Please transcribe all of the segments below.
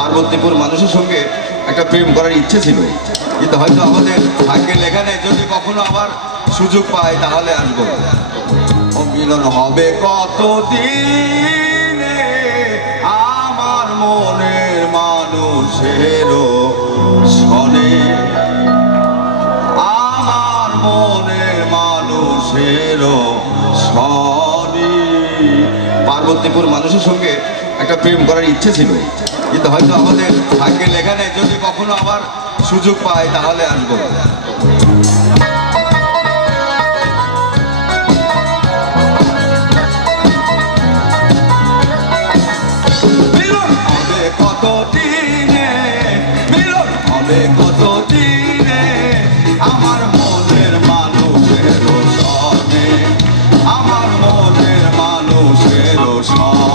পার্বতীপুর মানুষের সঙ্গে একটা প্রেম করার ইচ্ছে ছিল, কিন্তু হয়তো আমাদের ভাগ্যে লেখা নেই। যদি কখনো আবার সুযোগ পাই তাহলে আসবো। মিলন হবে কতদিনে আমার মনের মানুষেরও সনে, আমার মনের মানুষেরও সনে। পার্বতীপুর মানুষের সঙ্গে একটা প্রেম করার ইচ্ছে ছিল, কিন্তু হয়তো আমাদের ভাগ্যে লেখা নেই। যদি কখনো আবার সুযোগ পাই তাহলে আসবো। মিলন হবে কতদিনে, মিলন হবে কতদিনে আমার মনের মানুষেরও সনে, আমার মনের মানুষেরও সনে।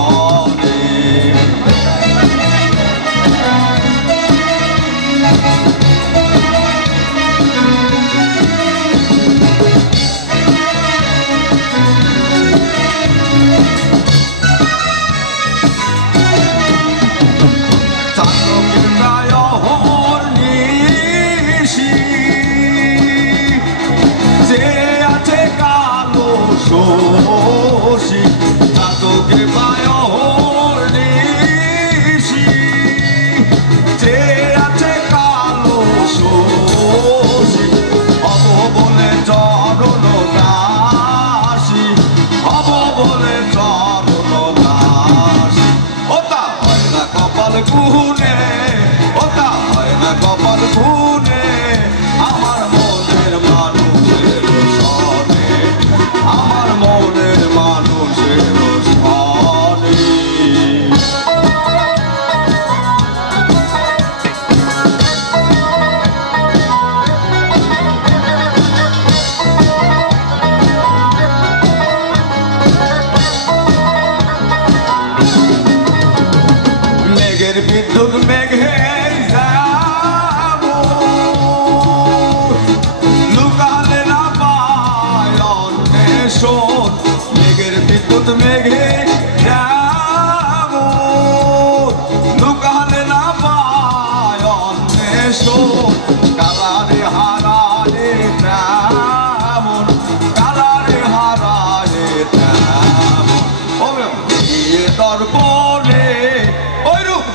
গুনে ওটা হয় না কপাল গুনে আমার মনের মানুষের সনে, আমার মনের মানুষের সনে। মেঘের বিদ্যুৎ মেঘে যাব, লুকালে না পায় অন্বেষণ। মেঘের বিদ্যুৎ মেঘে যাব, লুকালে না পায় অন্বেষণ। কালারে হারালে তেমন, কালারে হারালে তেমন। দর্পণে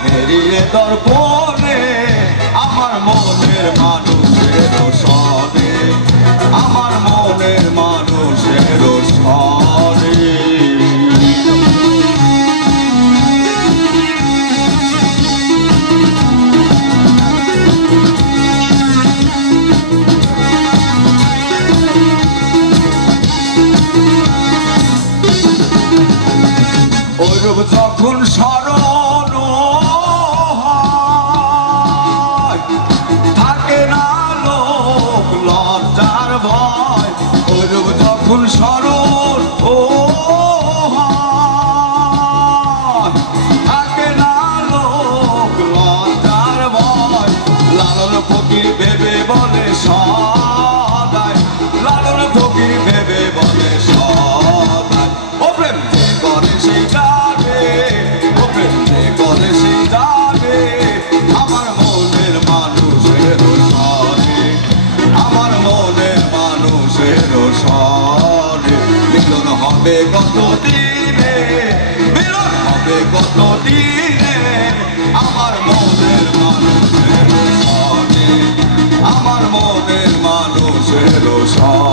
হেরিয়ে দর্পণে আমার মনের মানুষের সনে, আমার মনের মানুষের সনে। ওইরূপ যখন স্মরণ থাকে না লোক লজ্জার ভয়, ওইরূপ যখন স্মরণ থাকে না লোক লজ্জার ভয়। লালন ফকির ভেবে বলে সদাই, লালন ফকির ভেবে বলে সদাই। ও প্রেম যে করে সেই যাবে, ও প্রেম যে করে সেই যাবে আমার মনের মানুষের সনে, আমার মনের মানুষের সনে। মিলন হবে কতদিনে, মিলন হবে কতদিনে আমার মনের মানুষের সনে, আমার মনের মানুষের সনে।